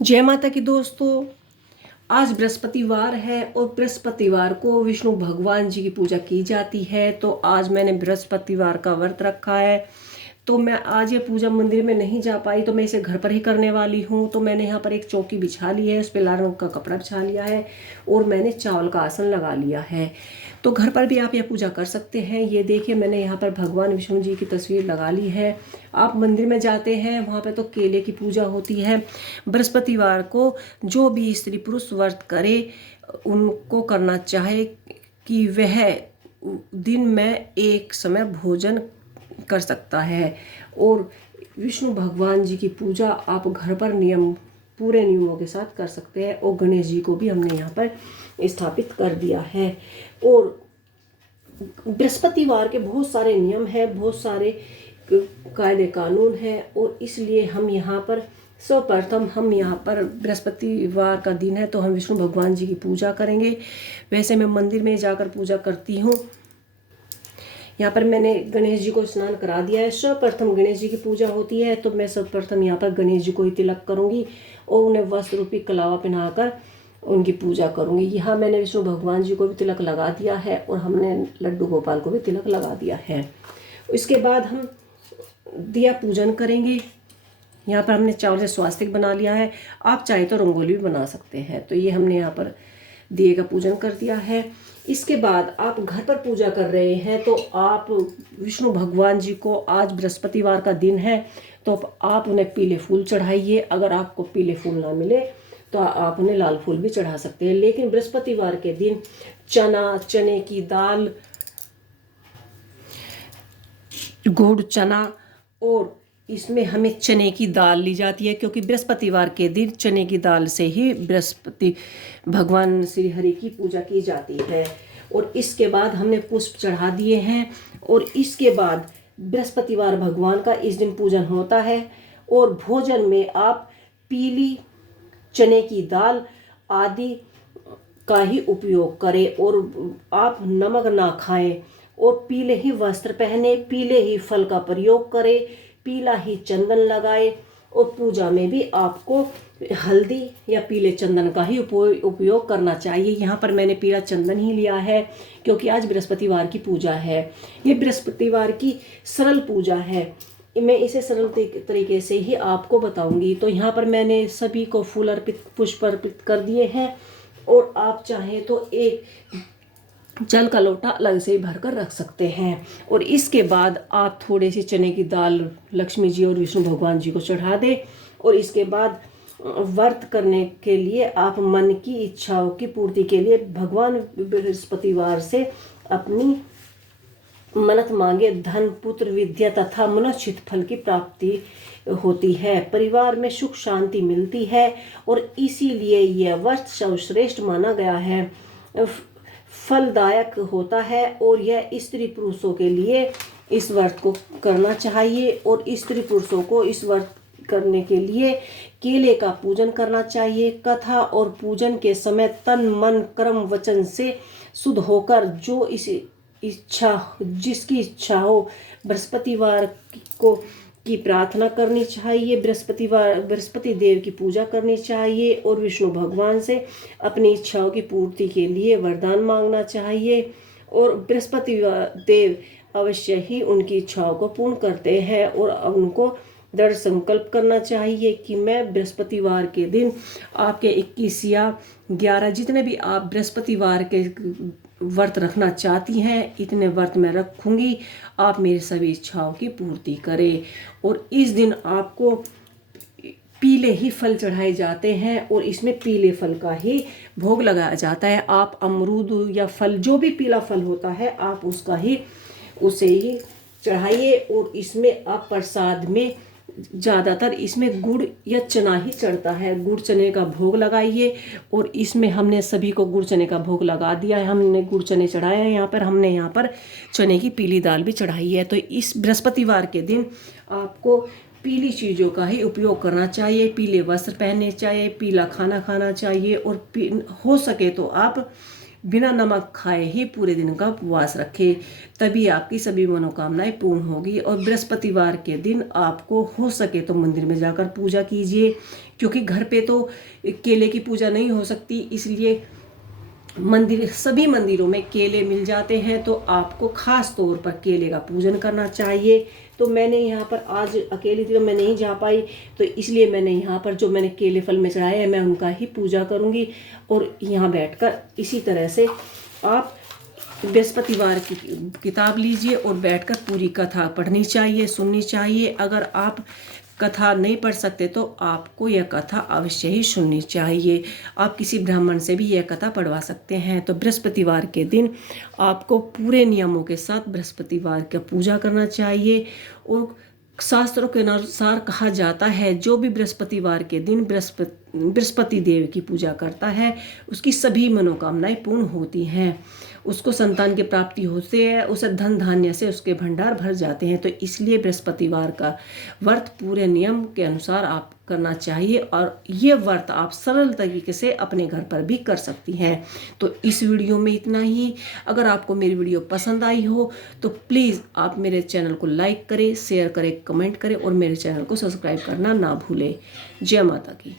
जय माता की दोस्तों। आज बृहस्पतिवार है और बृहस्पतिवार को विष्णु भगवान जी की पूजा की जाती है। तो आज मैंने बृहस्पतिवार का व्रत रखा है। तो मैं आज ये पूजा मंदिर में नहीं जा पाई, तो मैं इसे घर पर ही करने वाली हूँ। तो मैंने यहाँ पर एक चौकी बिछा ली है, उस पर लाल रंग का कपड़ा बिछा लिया है और मैंने चावल का आसन लगा लिया है। तो घर पर भी आप यह पूजा कर सकते हैं। ये देखिए, मैंने यहाँ पर भगवान विष्णु जी की तस्वीर लगा ली है। आप मंदिर में जाते हैं, वहाँ पे तो केले की पूजा होती है। बृहस्पतिवार को जो भी स्त्री पुरुष व्रत करे, उनको करना चाहे कि वह दिन में एक समय भोजन कर सकता है। और विष्णु भगवान जी की पूजा आप घर पर पूरे नियमों के साथ कर सकते हैं। और गणेश जी को भी हमने यहाँ पर स्थापित कर दिया है। और बृहस्पतिवार के बहुत सारे नियम हैं, बहुत सारे कायदे कानून हैं। और इसलिए हम यहाँ पर सर्वप्रथम बृहस्पतिवार का दिन है तो हम विष्णु भगवान जी की पूजा करेंगे। वैसे मैं मंदिर में जाकर पूजा करती हूँ। यहाँ पर मैंने गणेश जी को स्नान करा दिया है। सर्वप्रथम गणेश जी की पूजा होती है, तो मैं सर्वप्रथम यहाँ पर गणेश जी को ही तिलक करूँगी और उन्हें वस्त्र रूपी कलावा पहनाकर उनकी पूजा करूँगी। यहाँ मैंने विष्णु भगवान जी को भी तिलक लगा दिया है और हमने लड्डू गोपाल को भी तिलक लगा दिया है। इसके बाद हम दिया पूजन करेंगे। यहाँ पर हमने चावल से स्वास्तिक बना लिया है। आप चाहे तो रंगोली भी बना सकते हैं। तो ये हमने यहाँ पर दिए का पूजन कर दिया है। इसके बाद आप घर पर पूजा कर रहे हैं तो आप विष्णु भगवान जी को, आज बृहस्पतिवार का दिन है तो आप उन्हें पीले फूल चढ़ाइए। अगर आपको पीले फूल ना मिले तो आप उन्हें लाल फूल भी चढ़ा सकते हैं। लेकिन बृहस्पतिवार के दिन चने की दाल, गुड़ चना, और इसमें हमें चने की दाल ली जाती है, क्योंकि बृहस्पतिवार के दिन चने की दाल से ही बृहस्पति भगवान श्री हरि की पूजा की जाती है। और इसके बाद हमने पुष्प चढ़ा दिए हैं। और इसके बाद बृहस्पतिवार भगवान का इस दिन पूजन होता है। और भोजन में आप पीली चने की दाल आदि का ही उपयोग करें और आप नमक ना खाएं और पीले ही वस्त्र पहने, पीले ही फल का प्रयोग करें, पीला ही चंदन लगाए। और पूजा में भी आपको हल्दी या पीले चंदन का ही उपयोग करना चाहिए। यहाँ पर मैंने पीला चंदन ही लिया है क्योंकि आज बृहस्पतिवार की पूजा है। ये बृहस्पतिवार की सरल पूजा है। मैं इसे सरल तरीके से ही आपको बताऊंगी। तो यहाँ पर मैंने सभी को फूल अर्पित, पुष्प अर्पित कर दिए हैं। और आप चाहें तो एक जल का लोटा अलग से ही भरकर रख सकते हैं। और इसके बाद आप थोड़ी सी चने की दाल लक्ष्मी जी और विष्णु भगवान जी को चढ़ा दें। और इसके बाद व्रत करने के लिए आप मन की इच्छाओं की पूर्ति के लिए भगवान बृहस्पतिवार से अपनी मन्नत मांगे। धन, पुत्र, विद्या तथा मनोचित फल की प्राप्ति होती है। परिवार में सुख शांति मिलती है और इसीलिए यह व्रत सर्वश्रेष्ठ माना गया है, फलदायक होता है। और यह स्त्री पुरुषों के लिए इस व्रत को करना चाहिए। और स्त्री पुरुषों को इस व्रत करने के लिए केले का पूजन करना चाहिए। कथा और पूजन के समय तन मन कर्म वचन से शुद्ध होकर जो जिसकी इच्छा हो बृहस्पतिवार को की प्रार्थना करनी चाहिए। बृहस्पति देव की पूजा करनी चाहिए और विष्णु भगवान से अपनी इच्छाओं की पूर्ति के लिए वरदान मांगना चाहिए। और बृहस्पति देव अवश्य ही उनकी इच्छाओं को पूर्ण करते हैं। और उनको दृढ़ संकल्प करना चाहिए कि मैं बृहस्पतिवार के दिन आपके 21 या 11 जितने भी आप बृहस्पतिवार के व्रत रखना चाहती हैं, इतने व्रत मैं रखूंगी। आप मेरी सभी इच्छाओं की पूर्ति करें। और इस दिन आपको पीले ही फल चढ़ाए जाते हैं और इसमें पीले फल का ही भोग लगाया जाता है। आप अमरूद या फल, जो भी पीला फल होता है, आप उसे ही चढ़ाइए। और इसमें आप प्रसाद में ज़्यादातर इसमें गुड़ या चना ही चढ़ता है। गुड़ चने का भोग लगाइए। और इसमें हमने सभी को गुड़ चने का भोग लगा दिया है। हमने गुड़ चने चढ़ाए हैं। हमने यहाँ पर चने की पीली दाल भी चढ़ाई है। तो इस बृहस्पतिवार के दिन आपको पीली चीज़ों का ही उपयोग करना चाहिए। पीले वस्त्र पहनने चाहिए, पीला खाना खाना चाहिए। और हो सके तो आप बिना नमक खाए ही पूरे दिन का उपवास रखें, तभी आपकी सभी मनोकामनाएं पूर्ण होगी। और बृहस्पतिवार के दिन आपको हो सके तो मंदिर में जाकर पूजा कीजिए, क्योंकि घर पे तो केले की पूजा नहीं हो सकती, इसलिए सभी मंदिरों में केले मिल जाते हैं, तो आपको खास तौर पर केले का पूजन करना चाहिए। तो मैंने यहाँ पर आज अकेली थी तो मैं नहीं जा पाई, तो इसलिए मैंने यहाँ पर जो मैंने केले फल में चढ़ाए हैं मैं उनका ही पूजा करूँगी। और यहाँ बैठकर इसी तरह से आप बृहस्पतिवार की किताब लीजिए और बैठकर पूरी कथा पढ़नी चाहिए, सुननी चाहिए। अगर आप कथा नहीं पढ़ सकते तो आपको यह कथा अवश्य ही सुननी चाहिए। आप किसी ब्राह्मण से भी यह कथा पढ़वा सकते हैं। तो बृहस्पतिवार के दिन आपको पूरे नियमों के साथ बृहस्पतिवार का पूजा करना चाहिए। और शास्त्रों के अनुसार कहा जाता है जो भी बृहस्पतिवार के दिन बृहस्पति देव की पूजा करता है उसकी सभी मनोकामनाएं पूर्ण होती हैं, उसको संतान की प्राप्ति होती है, उसे धन धान्य से उसके भंडार भर जाते हैं। तो इसलिए बृहस्पतिवार का व्रत पूरे नियम के अनुसार आप करना चाहिए, और ये व्रत आप सरल तरीके से अपने घर पर भी कर सकती हैं। तो इस वीडियो में इतना ही। अगर आपको मेरी वीडियो पसंद आई हो तो प्लीज़ आप मेरे चैनल को लाइक करें, शेयर करें, कमेंट करें और मेरे चैनल को सब्सक्राइब करना ना भूलें। जय माता की।